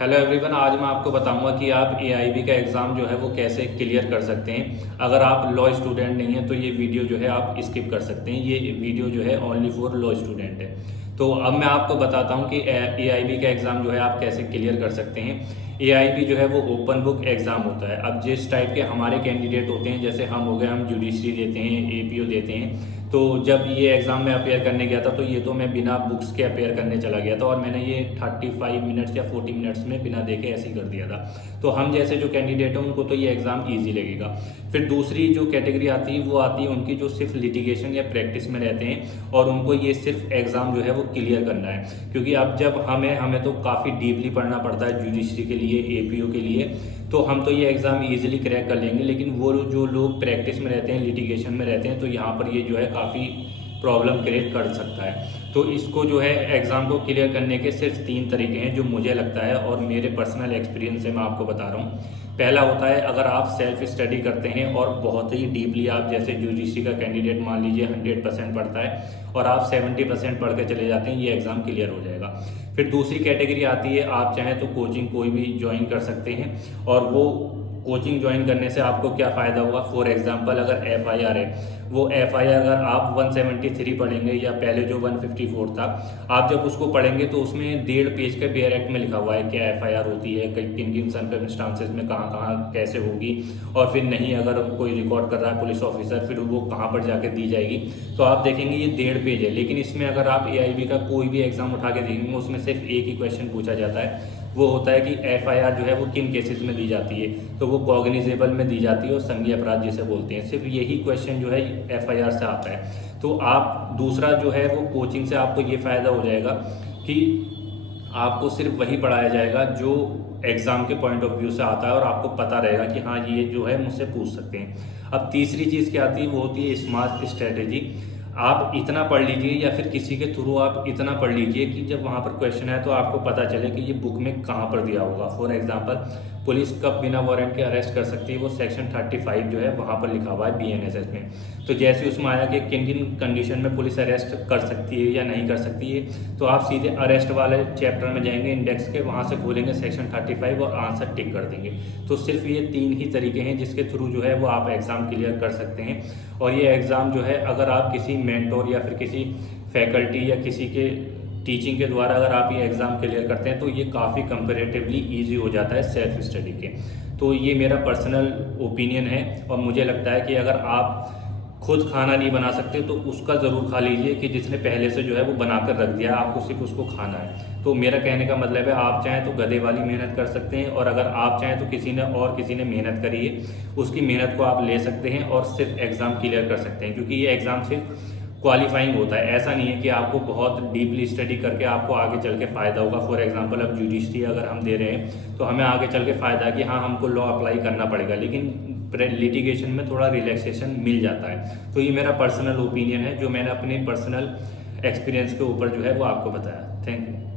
Hello everyone, आज मैं आपको बताऊंगा कि आप एआईबी का एग्ज़ाम जो है वो कैसे क्लियर कर सकते हैं। अगर आप लॉ स्टूडेंट नहीं हैं तो ये वीडियो जो है आप स्किप कर सकते हैं। ये वीडियो जो है ओनली फॉर लॉ स्टूडेंट है। तो अब मैं आपको बताता हूँ कि एआईबी का एग्ज़ाम जो है आप कैसे क्लियर कर सकते हैं। एआईबी जो है वो ओपन बुक एग्ज़ाम होता है। अब जिस टाइप के हमारे कैंडिडेट होते हैं, जैसे हम हो गए, हम जुडिशरी देते हैं, एपीओ देते हैं। तो जब ये एग्ज़ाम में अपेयर करने गया था तो ये तो मैं बिना बुक्स के अपेयर करने चला गया था और मैंने ये 35 मिनट्स या 40 मिनट्स में बिना देखे ऐसे ही कर दिया था। तो हम जैसे जो कैंडिडेट हैं उनको तो ये एग्ज़ाम ईजी लगेगा। फिर दूसरी जो कैटेगरी आती है वो आती है उनकी जो सिर्फ लिटिगेशन या प्रैक्टिस में रहते हैं और उनको ये सिर्फ एग्ज़ाम जो है वो क्लियर करना है। क्योंकि अब जब हमें तो काफ़ी डीपली पढ़ना पड़ता है जुडिशरी के लिए, एपीओ के लिए। तो हम तो ये एग्ज़ाम इजीली क्रैक कर लेंगे, लेकिन वो जो लोग प्रैक्टिस में रहते हैं, लिटिगेशन में रहते हैं, तो यहाँ पर ये जो है काफ़ी प्रॉब्लम क्रिएट कर सकता है। तो इसको जो है एग्ज़ाम को क्लियर करने के सिर्फ 3 तरीके हैं जो मुझे लगता है और मेरे पर्सनल एक्सपीरियंस से मैं आपको बता रहा हूँ। पहला होता है, अगर आप सेल्फ स्टडी करते हैं और बहुत ही डीपली, आप जैसे यूजीसी का कैंडिडेट मान लीजिए 100% पढ़ता है और आप 70% पढ़ के चले जाते हैं, ये एग्ज़ाम क्लियर हो जाएगा। फिर दूसरी कैटेगरी आती है, आप चाहें तो कोचिंग कोई भी ज्वाइन कर सकते हैं और वो कोचिंग ज्वाइन करने से आपको क्या फ़ायदा होगा। फॉर एग्जांपल, अगर एफआईआर है, वो एफआईआर अगर आप 173 पढ़ेंगे या पहले जो 154 था, आप जब उसको पढ़ेंगे तो उसमें 1.5 पेज के बेयर एक्ट में लिखा हुआ है क्या एफआईआर होती है, किन किन सर्कमस्टांसेस में कहाँ कहाँ कैसे होगी, और फिर नहीं अगर कोई रिकॉर्ड कर रहा है पुलिस ऑफिसर, फिर वो कहाँ पर जाकर दी जाएगी। तो आप देखेंगे ये 1.5 पेज है। लेकिन इसमें अगर आप एआईबी का कोई भी एग्जाम उठा के देखेंगे उसमें सिर्फ एक ही क्वेश्चन पूछा जाता है, वो होता है कि एफआईआर जो है वो किन केसेस में दी जाती है। तो वो कॉग्निजेबल में दी जाती है और संज्ञेय अपराध जिसे बोलते हैं। सिर्फ यही क्वेश्चन जो है एफआईआर से आता है। तो आप दूसरा जो है वो कोचिंग से आपको ये फ़ायदा हो जाएगा कि आपको सिर्फ वही पढ़ाया जाएगा जो एग्ज़ाम के पॉइंट ऑफ व्यू से आता है और आपको पता रहेगा कि हाँ ये जो है मुझसे पूछ सकते हैं। अब तीसरी चीज़ क्या आती है, वो होती है स्मार्ट स्ट्रेटेजी। आप इतना पढ़ लीजिए या फिर किसी के थ्रू आप इतना पढ़ लीजिए कि जब वहाँ पर क्वेश्चन है तो आपको पता चले कि ये बुक में कहाँ पर दिया होगा। फॉर एग्जांपल, पुलिस कब बिना वारंट के अरेस्ट कर सकती है, वो सेक्शन 35 जो है वहाँ पर लिखा हुआ है बीएनएसएस में। तो जैसे उसमें आया कि किन किन कंडीशन में पुलिस अरेस्ट कर सकती है या नहीं कर सकती है, तो आप सीधे अरेस्ट वाले चैप्टर में जाएंगे, इंडेक्स के, वहाँ से खोलेंगे सेक्शन 35 और आंसर टिक कर देंगे। तो सिर्फ ये 3 ही तरीके हैं जिसके थ्रू जो है वो आप एग्ज़ाम क्लियर कर सकते हैं। और ये एग्ज़ाम जो है अगर आप किसी मेंटोर या फिर किसी फैकल्टी या किसी के टीचिंग के द्वारा अगर आप ये एग्ज़ाम क्लियर करते हैं तो ये काफ़ी कंपैरेटिवली इजी हो जाता है सेल्फ स्टडी के। तो ये मेरा पर्सनल ओपिनियन है और मुझे लगता है कि अगर आप खुद खाना नहीं बना सकते तो उसका ज़रूर खा लीजिए कि जिसने पहले से जो है वो बना कर रख दिया, आपको सिर्फ उसको खाना है। तो मेरा कहने का मतलब है, आप चाहें तो गधे वाली मेहनत कर सकते हैं और अगर आप चाहें तो किसी ने मेहनत करी है उसकी मेहनत को आप ले सकते हैं और सिर्फ एग्ज़ाम क्लियर कर सकते हैं। क्योंकि ये एग्ज़ाम सिर्फ क्वालिफाइंग होता है, ऐसा नहीं है कि आपको बहुत डीपली स्टडी करके आपको आगे चल के फ़ायदा होगा। फॉर एग्जांपल, अब जुडिशरी अगर हम दे रहे हैं तो हमें आगे चल के फ़ायदा है कि हाँ हमको लॉ अप्लाई करना पड़ेगा, लेकिन लिटिगेशन में थोड़ा रिलैक्सेशन मिल जाता है। तो ये मेरा पर्सनल ओपिनियन है जो मैंने अपने पर्सनल एक्सपीरियंस के ऊपर जो है वो आपको बताया। Thank you.